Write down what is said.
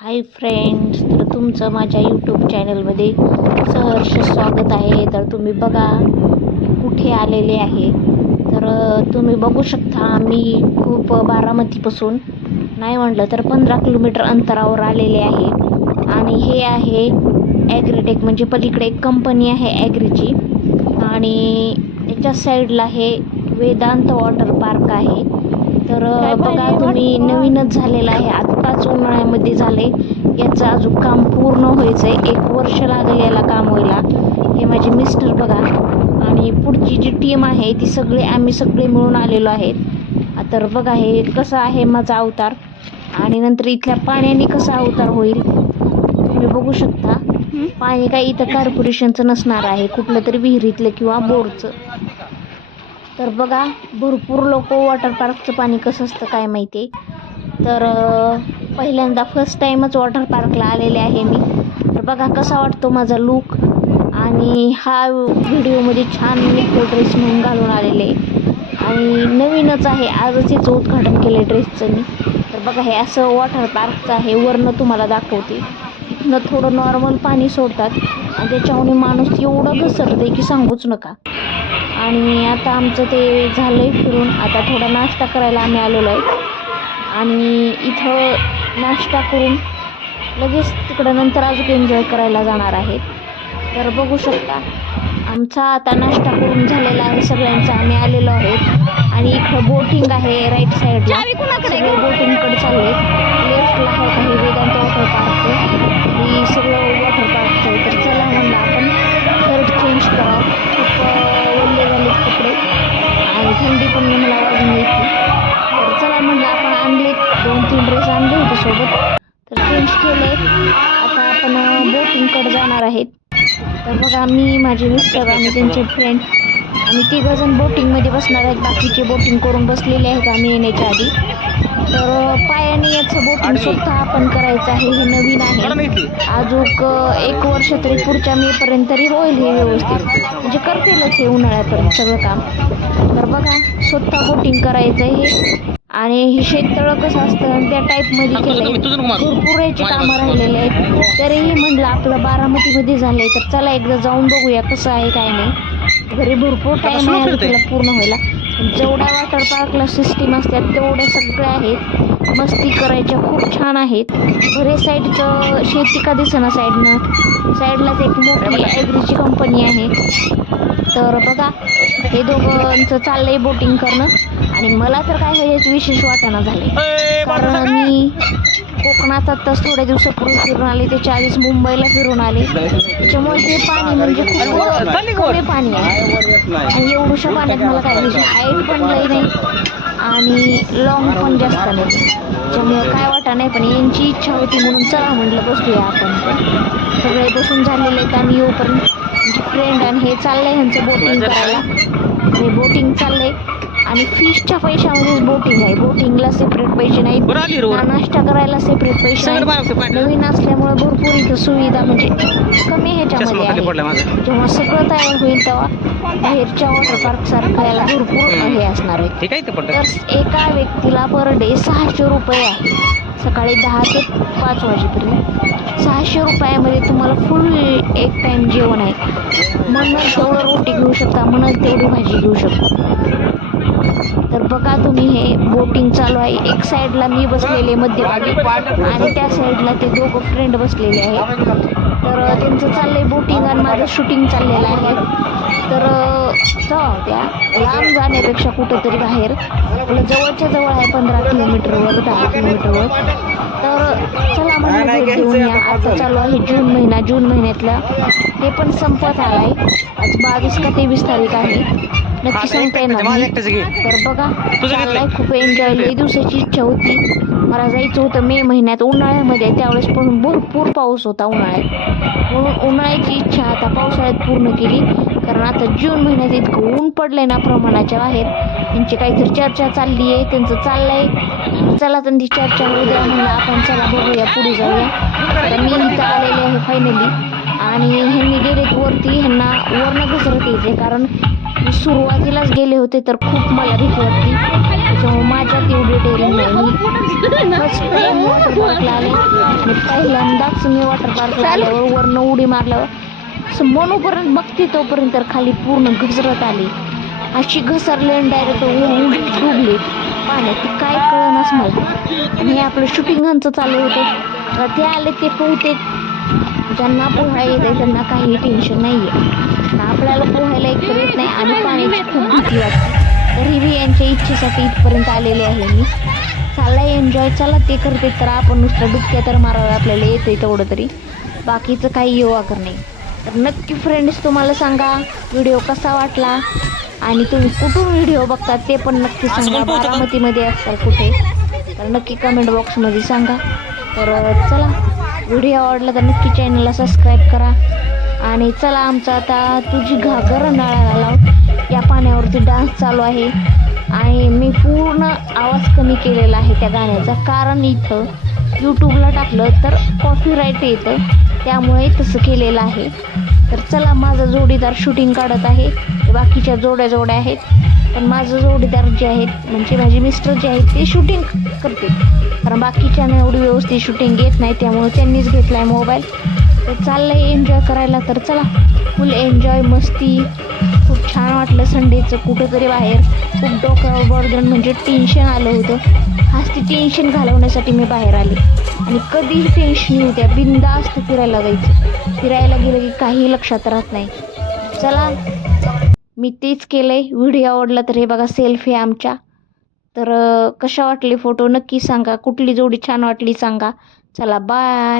Hi friends तर तुमचं माझ्या यूट्यूब चॅनलमध्ये सहर्ष स्वागत आहे. तर तुम्ही बघा कुठे आलेले आहे. तर तुम्ही बघू शकता मी खूप बारामतीपासून नाही म्हटलं तर पंधरा किलोमीटर अंतरावर आलेले आहे. आणि हे आहे ॲग्रीटेक म्हणजे पलीकडे एक कंपनी आहे ॲग्रीची आणि त्याच्या साईडला हे वेदांत वॉटर पार्क आहे. तर बघा तुम्ही नवीनच झालेलं आहे. आत्ताच उन्हाळ्यामध्ये झाले याचं अजून काम पूर्ण व्हायचं आहे एक वर्ष लागेल याला काम व्हायला. हे माझे मिस्टर बघा. आणि पुढची जी टीम आहे ती सगळे आम्ही सगळे मिळून आलेलो आहेत. तर बघा हे कसं आहे माझा अवतार. आणि नंतर इथल्या पाण्याने कसा अवतार होईल तुम्ही बघू शकता. पाणी काही इथं कॉर्पोरेशनचं नसणार आहे. कुठलं तरी विहिरीतलं किंवा बोरचं. तर बघा भरपूर लोक वॉटर पार्कचं पाणी कसं असतं काय माहिती तर पहिल्यांदा फर्स्ट टाईमच वॉटर पार्कला आलेले आहे मी. तर बघा कसा वाटतो माझा लूक आणि हा व्हिडिओमध्ये छान मी तो ड्रेस म्हणून घालून आलेले आणि नवीनच आहे आजच याचं उद्घाटन केलं ड्रेसचं मी. तर बघा हे असं वॉटर पार्कचं आहे वरनं तुम्हाला दाखवते. इथनं थोडं नॉर्मल पाणी सोडतात. आणि त्याच्यामुळे माणूस एवढं घसरतं की सांगूच नका. आणि आता आमचं ते झालं आहे फिरून. आता थोडा नाश्ता करायला आम्ही आलेलो आहे. आणि इथं नाश्ता करून लगेच तिकडं नंतर अजून एन्जॉय करायला जाणार आहेत. तर बघू शकता. आमचा आता नाश्ता करून झालेला आहे. सगळ्यांचा आम्ही आलेलो आहेत. आणि इकडं बोटिंग आहे राईट साईडला सगळे बोटिंगकडे चालले लेफ्टला आहे काही वेदांत वॉटर पार्क ही सगळं वॉटर पार्कचं आहे. तर चला म्हणलं आपण शर्ट चेंज करावं खूप थंडी पण मला वाजून येते. तर चला म्हणलं आपण आणले दोन तीन ड्रेस आणले होते सोबत. तर चेंज केले आता आपण बोटिंगकडे जाणार आहेत. तर बघा मी माझे मिस्टर आणि त्यांचे फ्रेंड आम्ही तिघंजण बोटिंगमध्ये बसणार आहेत. बाकीचे बोटिंग करून बसलेले आहेत आम्ही येण्याच्या आधी. तर पायाने याचं बोटिंग सुद्धा आपण करायचं आहे हे नवीन आहे. अजून एक वर्ष तरी पुढच्या मेपर्यंत तरी होईल हे व्यवस्थित. म्हणजे करतीलच हे उन्हाळ्यापर्यंत सगळं काम. तर बघा स्वतः बोटिंग करायचं आहे हे. आणि हे शेततळं कसं असतं त्या टाईपमध्ये केलं भरपूर याची कामं राहिलेले आहेत. तरीही म्हणलं आपलं बारामतीमध्ये झालंय तर चला एकदा जाऊन बघूया कसं आहे काय नाही. घरी भरपूर टाईम आहे पूर्ण व्हायला. जेवढ्या वॉटर पार्कला सिस्टीम असतात तेवढ्या सगळ्या आहेत. मस्ती करायच्या खूप छान आहेत. घरे साईडचं शेती का दिसेना साईडनं साईडलाच एक मोठी ॲग्रीची कंपनी आहे. तर बघा हे दोघांचं चाललंय बोटिंग करणं. आणि मला तर काय हेच विशेष वाटणं झाले कारण मी कोकणात आत्ताच थोड्या दिवसापूर्वी फिरून आले त्याच्या आधीच मुंबईला फिरून आले. त्याच्यामुळे हे पाणी म्हणजे खूप कमी पाणी आहे. आणि एवढ्याशा पाण्यात मला काय म्हणजे हाईट पण लई नाही आणि लॉंग पण जास्त नाही. त्याच्यामुळे काय वाटा नाही पण यांची इच्छा होती म्हणून चला म्हटलं बसूया आपण. पण सगळे बसून झालेले आहेत आम्ही येऊपर्यंत म्हणजे फ्रेंड आणि हे चाललंय ह्यांचं बोटिंग करायला. हे बोटिंग चाललंय. आणि फिशच्या पैशामध्येच बोटिंग आहे. बोटिंगला सेपरेट पैसे नाहीत. बरं आली रोड. ना नाश्ता करायला सेपरेट पैसे नवीन असल्यामुळे भरपूर इथं सुविधा म्हणजे कमी ह्याच्यामध्ये आहे. जेव्हा सगळं तयार होईल तेव्हा बाहेरच्या वॉटर पार्क सारखं याला भरपूर हे असणार आहे. तर एका व्यक्तीला पर डे सहाशे रुपये आहे. सकाळी दहा ते पाच वाजेपर्यंत. सहाशे रुपयामध्ये तुम्हाला फुल एक टाइम जेवण आहे. म्हणून तेवढं रोटी घेऊ शकता म्हणून तेवढी भाजी घेऊ शकता. तर बघा तुम्ही हे बोटिंग चालू आहे. एक साईडला मी बसलेले मध्यभागी आणि त्या साईडला ते दोघं फ्रेंड बसलेले आहेत. तर त्यांचं चाललंय बोटिंग आणि माझं शूटिंग चाललेलं आहे. तर जाऊ द्या. लांब जाण्यापेक्षा कुठंतरी बाहेर. आपलं जवळच्या जवळ आहे पंधरा किलोमीटरवर दहा किलोमीटरवर तर चला म्हणलं भेट देऊन या. आता चालू आहे जून महिना. जून महिन्यातला हे पण संपत आला आहे आज बावीस का तेवीस तारीख आहे. नक्की सांगता येणार तर बघा चाललाय घेतलंय? खूप एन्जॉय लई दिवसाची इच्छा होती. मला जायचं होतं मे महिन्यात उन्हाळ्यामध्ये. त्यावेळेस पण भरपूर पाऊस होता उन्हाळ्यात. म्हणून उन्हाळ्याची इच्छा आता पावसाळ्यात पूर्ण केली. कारण आता जून महिन्यात इतकं ऊन पडलंय ना प्रमाणाच्या बाहेर. त्यांची काहीतरी चर्चा चालली आहे त्यांचं चाललंय. चला तर ती चर्चा होऊ द्या म्हणलं आपण चला बघूया पुढे जाऊया. तर मी इथं आलेले आहे फायनली आणि ह्यांनी गेलेत वरती. ह्यांना वरनं घसरत यायचे कारण मी सुरुवातीलाच गेले होते तर खूप मला भीती वाटली. त्याच्यामुळे माझ्यात एवढी डेअरिंग नाही फर्स्ट वॉटर पार्कला आले. आणि पहिल्यांदाच मी वॉटर पार्कला आल्यावर वरनं उडी मारल्यावर मनोपर्यंत बघते तोपर्यंत तर खाली पूर्ण घसरत आली. अशी घसरले आणि डायरेक्ट उडी डुबले. पाण्यात ती काय कळनच मला आणि हे आपलं शूटिंगांचं चालू होतं. ते आले ते पोहते. ज्यांना पोहायला येते त्यांना काही टेन्शन नाही आहे आपल्याला पोहायला एक येत नाही आणि पाण्याची खूप भीती वाटते. तरी मी यांच्या इच्छेसाठी इथपर्यंत आलेले आहे मी. चाललाय एन्जॉय चला ते करते तर आपण नुसतं डुबक्या तर मारावं आपल्याला येते तेवढं तरी. बाकीचं काही योगा नाही. तर नक्की फ्रेंड्स तुम्हाला सांगा व्हिडिओ कसा वाटला? आणि तुम्ही कुठून व्हिडिओ बघता ते पण नक्की सांगा. बारामतीमध्ये असाल कुठे. तर नक्की कमेंट बॉक्समध्ये सांगा. तर चला. व्हिडिओ आवडला तर नक्की चॅनलला सबस्क्राईब करा. आणि चला आमचा आता तुझी घागर नळाला लाव. या पाण्यावरती डान्स चालू आहे. आणि मी पूर्ण आवाज कमी केलेला आहे त्या गाण्याचा. कारण इथं यूट्यूबला टाकलं तर कॉपीराईट येतं त्यामुळे तसं केलेलं आहे. तर चला माझा जोडीदार शूटिंग काढत आहे. बाकीच्या जोड्या जोड्या आहेत. पण माझं जोडीदार जे आहेत म्हणजे माझे मिस्टर जे आहेत ते शूटिंग करते. कारण बाकीच्यांना एवढी व्यवस्थित शूटिंग घेत नाही त्यामुळे त्यांनीच घेतला आहे मोबाईल तर चाललं आहे एन्जॉय करायला तर चला. फुल एन्जॉय मस्ती. खूप छान वाटलं संडेचं कुठंतरी बाहेर. खूप डोक्यावर बर्दन म्हणजे टेन्शन आलं होतं. आज ते टेन्शन घालवण्यासाठी मी बाहेर आले. आणि कधीही टेन्शन येऊ द्या बिंदास्त फिरायला जायचं. फिरायला गेलं की काही लक्षात राहत नाही. चला. मी तेच केलं आहे व्हिडिओ आवडला तर हे बघा सेल्फी आमच्या. तर कशा वाटले फोटो नक्की सांगा. कुठली जोडी छान वाटली सांगा. चला बाय